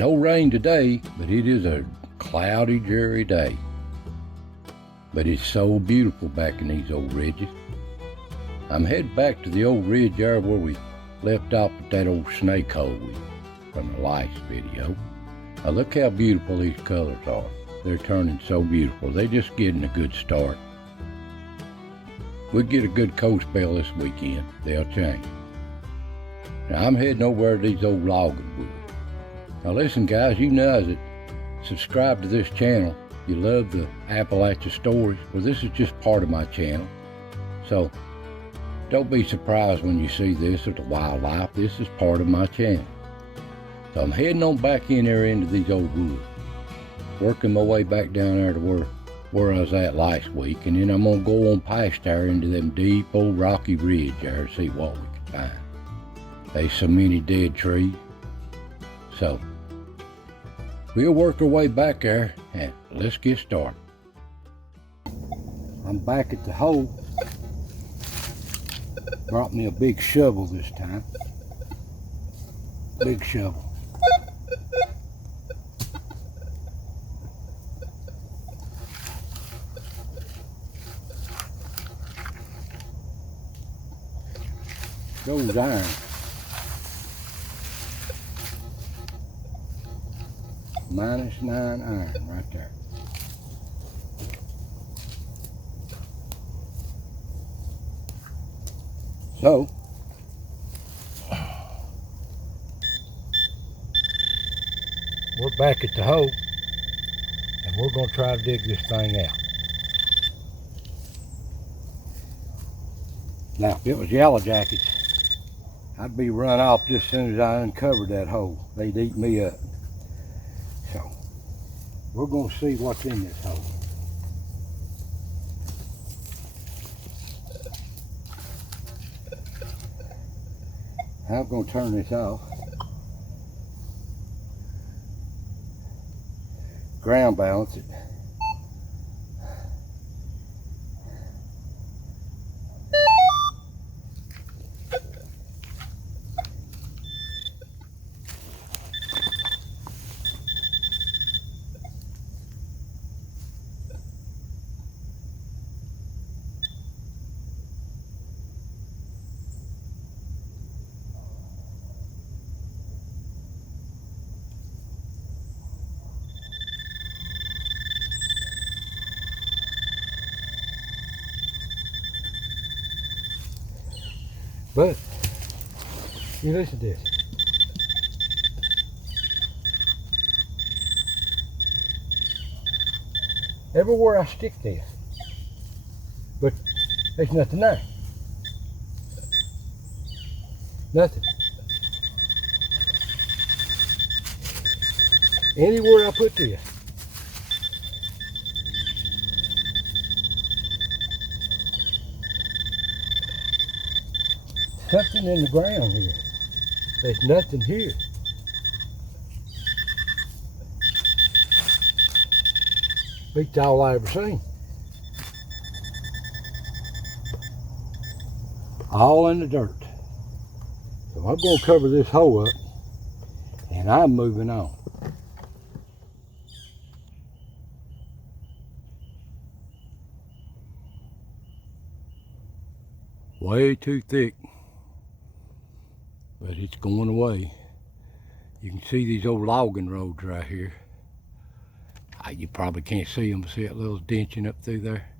No rain today, but it is a cloudy, dreary day. But it's so beautiful back in these old ridges. I'm headed back to the old ridge there where we left off at that old snake hole from the last video. Now look how beautiful these colors are. They're turning so beautiful. They're just getting a good start. We'll get a good cold spell this weekend. They'll change. Now I'm heading over to these old logging woods. Now listen guys, you know that subscribe to this channel. You love the Appalachia stories. Well, this is just part of my channel. So don't be surprised when you see this or the wildlife. This is part of my channel. So I'm heading on back in there into these old woods. Working my way back down there to where I was at last week. And then I'm going to go on past there into them deep old rocky ridge there to see what we can find. There's so many dead trees. So we'll work our way back there and let's get started. I'm back at the hole. Brought me a big shovel this time. Big shovel. Goes iron. -9 iron right there. So we're back at the hole and we're going to try to dig this thing out. Now if it was yellow jackets, I'd be run off just as soon as I uncovered that hole. They'd eat me up. So we're going to see what's in this hole. I'm going to turn this off. Ground balance it. But, you listen to this. Everywhere I stick this, but there's nothing there. Nothing. Anywhere I put this, something in the ground here. There's nothing here. Beats all I ever seen. All in the dirt. So I'm going to cover this hole up and I'm moving on. Way too thick. But it's going away. You can see these old logging roads right here. You probably can't see them. See that little denting up through there?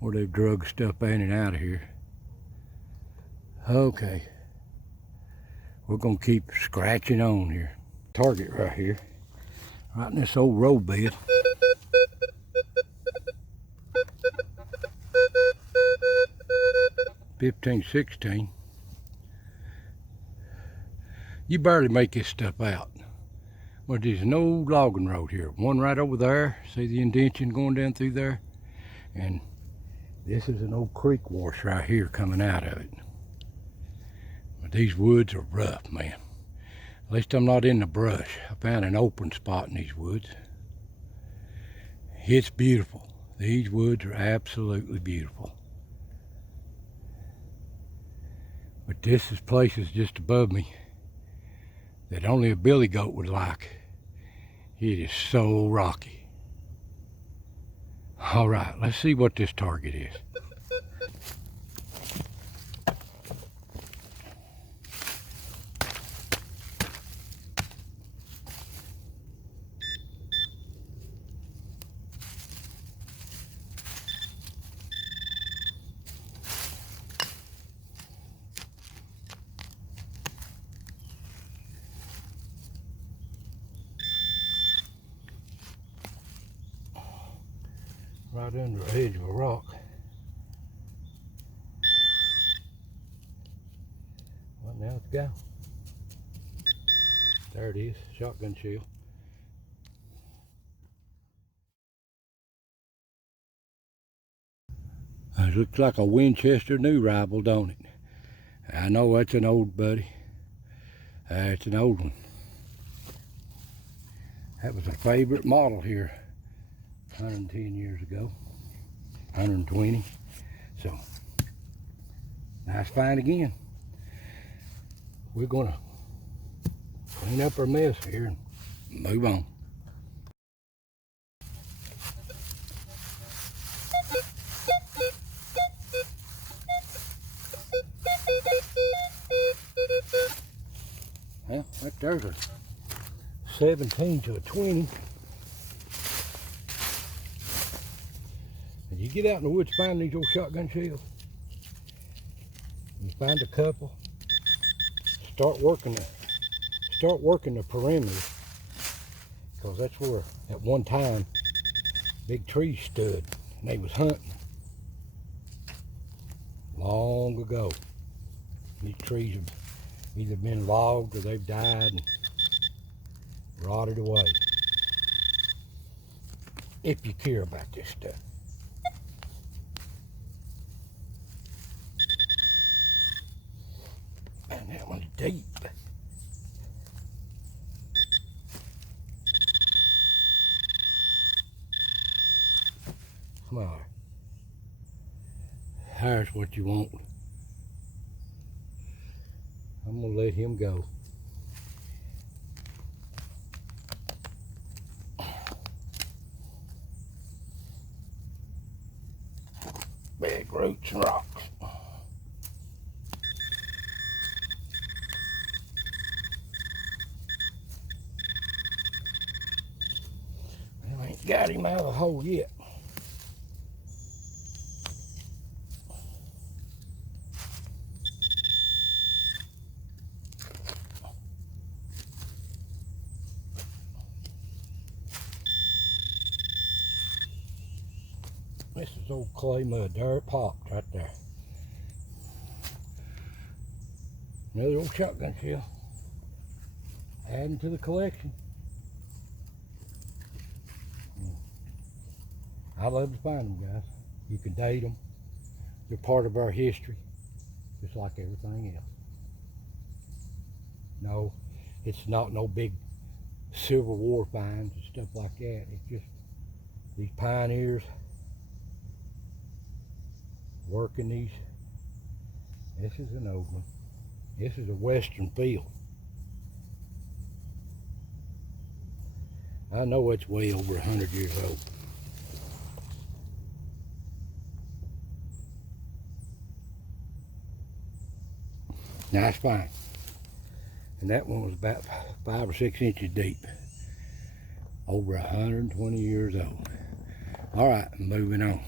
Where they've drug stuff in and out of here. Okay. We're going to keep scratching on here. Target right here. Right in this old road bed. $15.16. You barely make this stuff out. But there's an old logging road here. One right over there. See the indentation going down through there? And this is an old creek wash right here coming out of it. But these woods are rough, man. At least I'm not in the brush. I found an open spot in these woods. It's beautiful. These woods are absolutely beautiful. But this place is just above me that only a billy goat would like. It is so rocky. All right, let's see what this target is. Right under the edge of a rock. Well, now it's gone. There it is, shotgun shell. It looks like a Winchester new rifle, don't it? I know that's an old buddy. It's an old one. That was a favorite model here 110 years ago, 120. So, nice find again. We're gonna clean up our mess here and move on. Well, right there's a 17 to a 20. And you get out in the woods finding these old shotgun shells, you find a couple, start working the perimeter, because that's where at one time big trees stood and they was hunting long ago. These trees have either been logged or they've died and rotted away. If you care about this stuff. Man, that one's deep. Come on. Here's what you want. I'm gonna let him go. Big roots and rocks. I ain't got him out of the hole yet. This is old clay mud. There it popped right there. Another old shotgun shell. Adding to the collection. I love to find them, guys. You can date them. They're part of our history, just like everything else. No, it's not no big Civil War finds and stuff like that. It's just these pioneers working these. This is an old one. This is a western field. I know it's way over 100 years old. Nice find. And that one was about 5 or 6 inches deep. Over 120 years old. All right, moving on.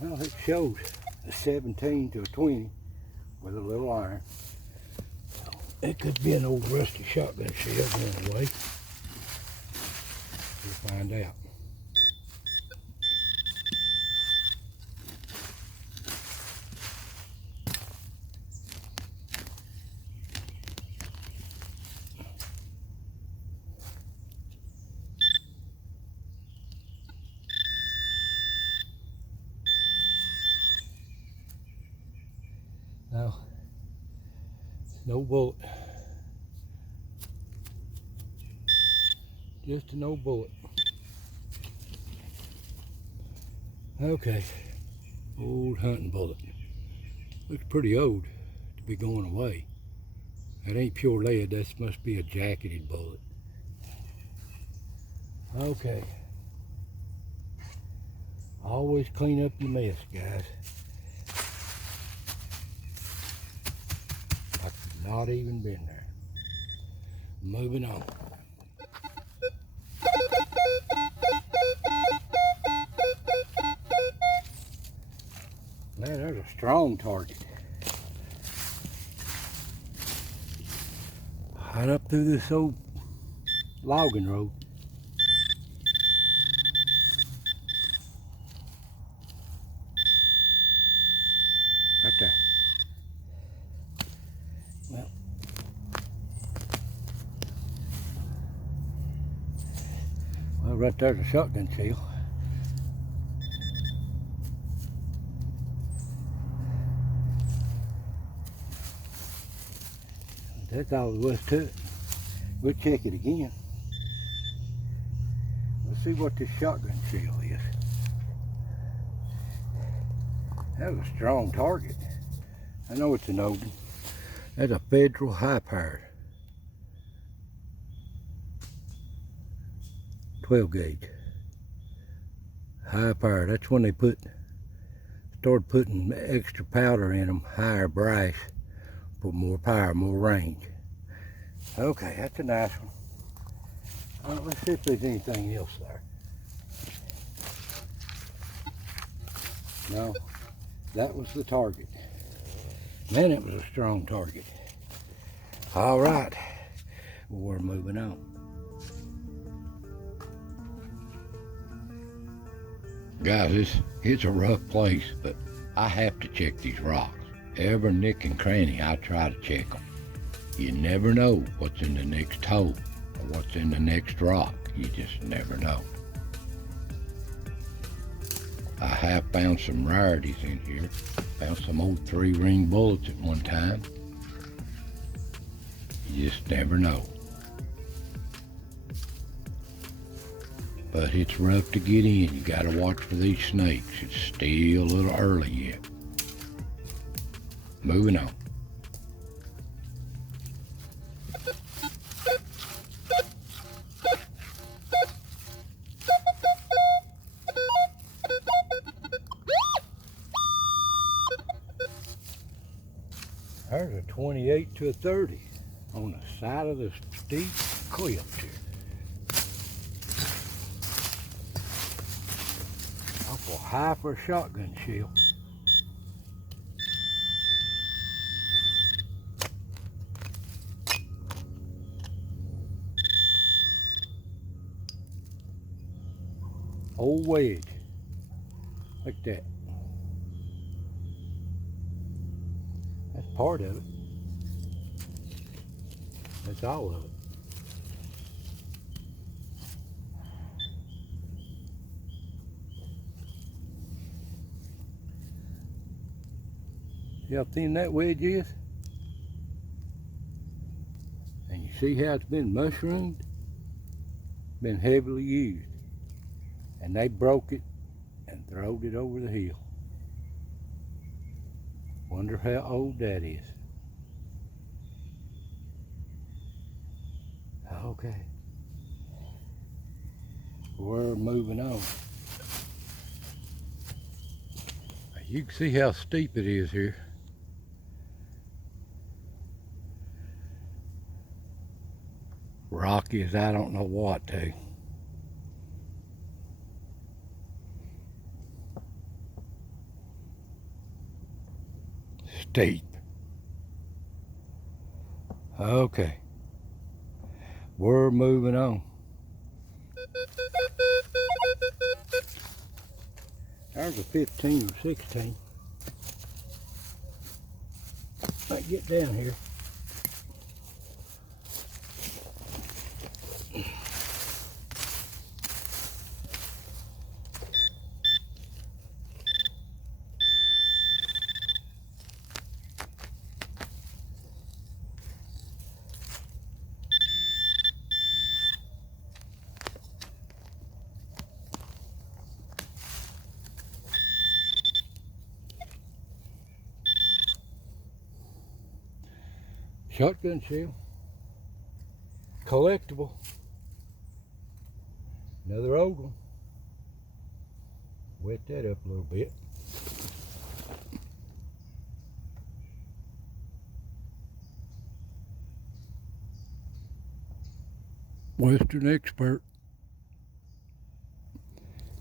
Well, it shows a 17 to a 20 with a little iron. So it could be an old rusty shotgun shell going away. We'll find out. Now, no bullet. Just a no bullet. Okay, old hunting bullet. Looks pretty old to be going away. That ain't pure lead, that must be a jacketed bullet. Okay. Always clean up your mess, guys. I've not even been there. Moving on. Man, there's a strong target. Right up through this old logging road. Right there. Well, right there's a shotgun shell. That's all there was to it. We'll check it again. Let's see what this shotgun shell is. That was a strong target. I know it's an old one. That's a Federal high-powered 12 gauge. High-powered. That's when they started putting extra powder in them, higher brass, for more power, more range. Okay, that's a nice one. All right, let's see if there's anything else there. No, that was the target. Man, it was a strong target. All right, we're moving on. Guys, it's a rough place, but I have to check these rocks. Every nick and cranny, I try to check them. You never know what's in the next hole or what's in the next rock. You just never know. I have found some rarities in here. Found some old 3-ring bullets at one time. You just never know. But it's rough to get in. You gotta watch for these snakes. It's still a little early yet. Moving on. There's a 28 to a 30 on the side of the steep cliff here. Awful high for a shotgun shell. Old wedge. Like that. That's part of it. That's all of it. See how thin that wedge is? And you see how it's been mushroomed? Been heavily used. And they broke it and throwed it over the hill. Wonder how old that is. Okay. We're moving on. You can see how steep it is here. Rocky as I don't know what to. Steep. Okay. We're moving on. There's a 15 or 16. Might get down here. Shotgun shell. Collectible. Another old one. Wet that up a little bit. Western Expert.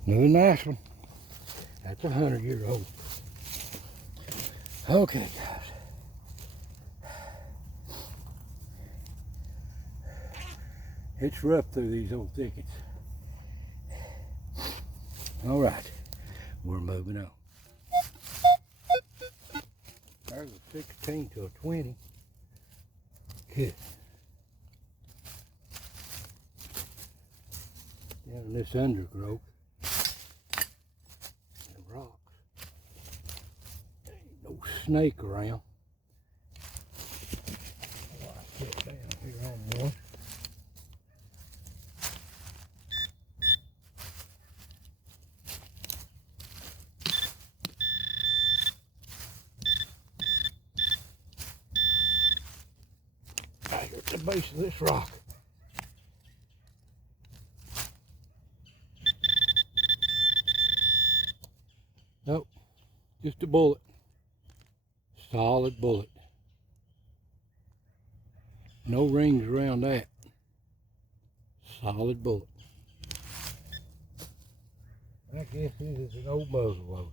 Another nice one. That's 100-year-old. Okay, guys. It's rough through these old thickets. All right, we're moving on. There's a 16 to a 20. Good. Down in this undergrowth. And rocks. There ain't no snake around. Oh, I sit down here on one. Right here at the base of this rock. Nope, just a bullet. Solid bullet. No rings around that. Solid bullet. I guess this is an old muzzle loader.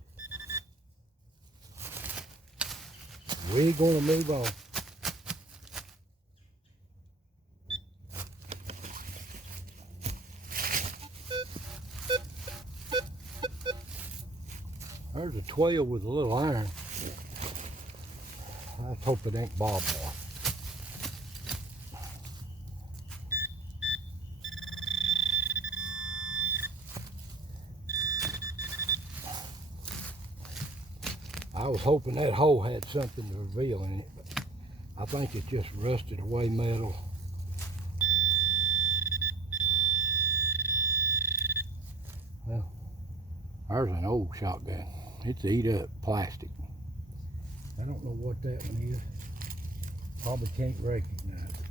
We're gonna move on. There's a 12 with a little iron. Let's hope it ain't bob wire. I was hoping that hole had something to reveal in it, but I think it's just rusted away metal. Well, there's an old shotgun. It's eat up plastic. I don't know what that one is. Probably can't recognize it.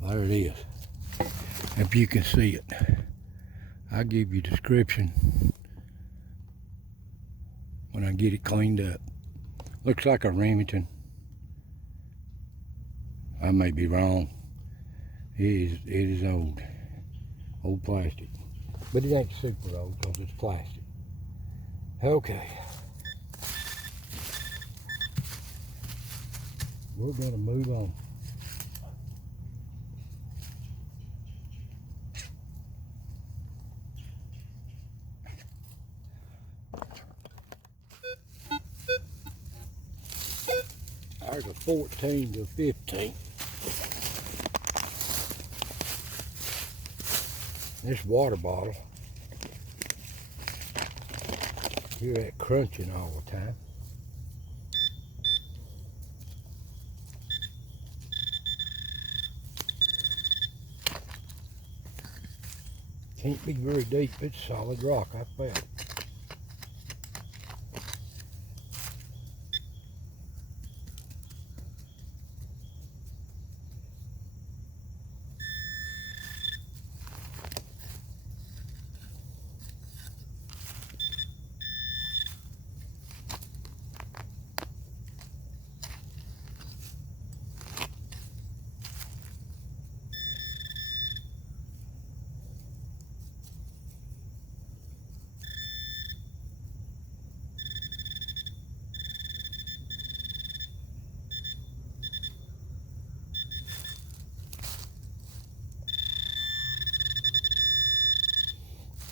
There it is. If you can see it. I'll give you a description when I get it cleaned up. Looks like a Remington. I may be wrong. It is old. Old plastic. But it ain't super old because it's plastic. Okay. We're gonna move on. There's a 14 to 15. This water bottle, hear that crunching all the time. Can't be very deep, it's solid rock, I felt.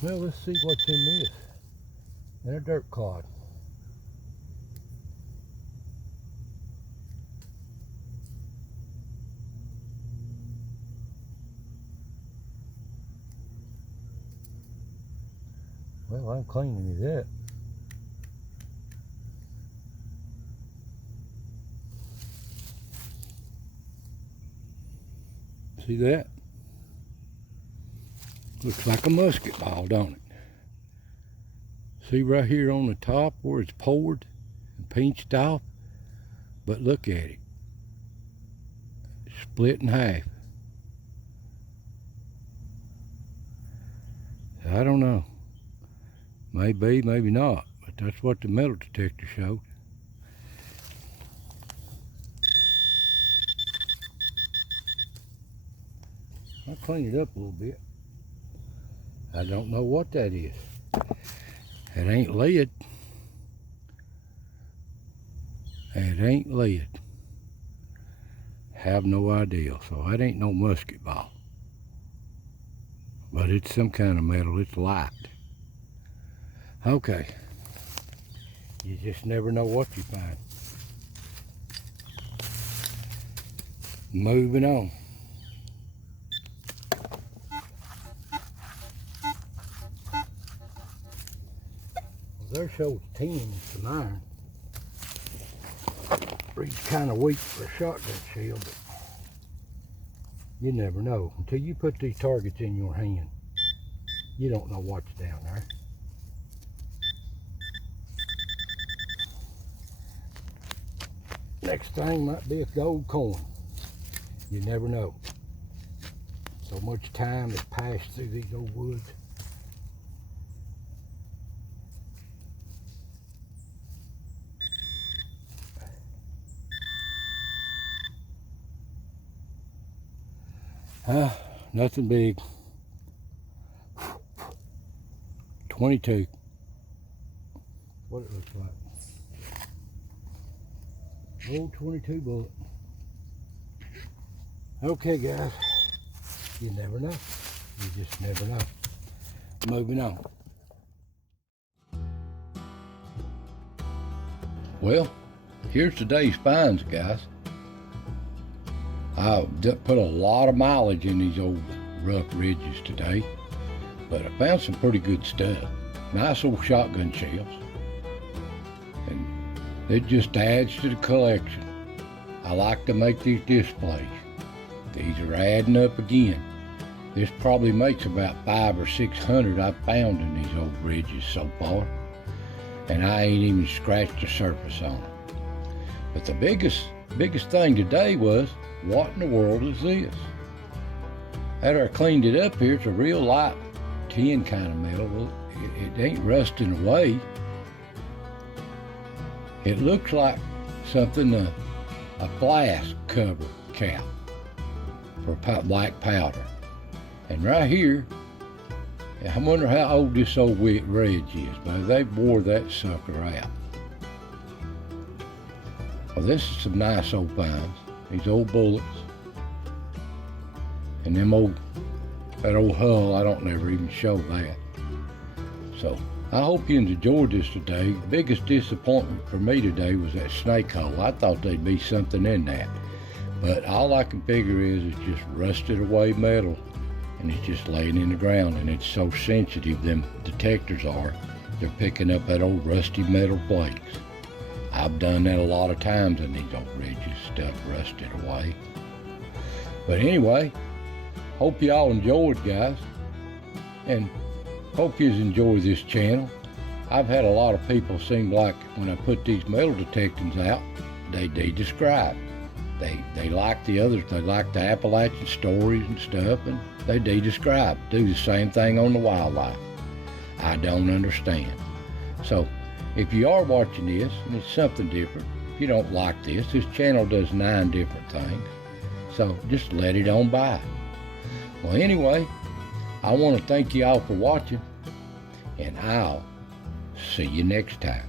Well, let's see what's in this. And a dirt clod. Well, I'm cleaning it up. See that? Looks like a musket ball, don't it? See right here on the top where it's poured and pinched off? But look at it. Split in half. I don't know. Maybe, maybe not. But that's what the metal detector showed. I'll clean it up a little bit. I don't know what that is. It ain't lead. It ain't lead. Have no idea. So that ain't no musket ball. But it's some kind of metal. It's light. Okay. You just never know what you find. Moving on. Well, there shows tin and some iron. Reed's kind of weak for a shotgun shell, but you never know. Until you put these targets in your hand, you don't know what's down there. Next thing might be a gold coin. You never know. So much time has passed through these old woods. Nothing big. 22. What it looks like. Old 22 bullet. Okay, guys. You never know. You just never know. Moving on. Well, here's today's finds, guys. I put a lot of mileage in these old rough ridges today, but I found some pretty good stuff. Nice old shotgun shells. And it just adds to the collection. I like to make these displays. These are adding up again. This probably makes about 500 or 600 I've found in these old ridges so far. And I ain't even scratched the surface on them. But the biggest thing today was, what in the world is this? After I cleaned it up here, it's a real light tin kind of metal. Well, it ain't rusting away. It looks like something, a flask cover cap for black powder. And right here, I wonder how old this old ridge is, but they wore that sucker out. Well, this is some nice old finds. These old bullets. And that old hull, I don't never even show that. So, I hope you enjoyed this today. The biggest disappointment for me today was that snake hole. I thought there'd be something in that. But all I can figure is it's just rusted away metal. And it's just laying in the ground, and it's so sensitive, them detectors are. They're picking up that old rusty metal flakes. I've done that a lot of times in these old ridges, stuff rusted away. But anyway, hope y'all enjoyed, guys, and hope you enjoy this channel. I've had a lot of people seem like when I put these metal detectors out, they describe. They like the others. They like the Appalachian stories and stuff, and they describe. Do the same thing on the wildlife. I don't understand. So, if you are watching this and it's something different, if you don't like this channel does 9 different things. So just let it on by. Well, anyway, I want to thank you all for watching, and I'll see you next time.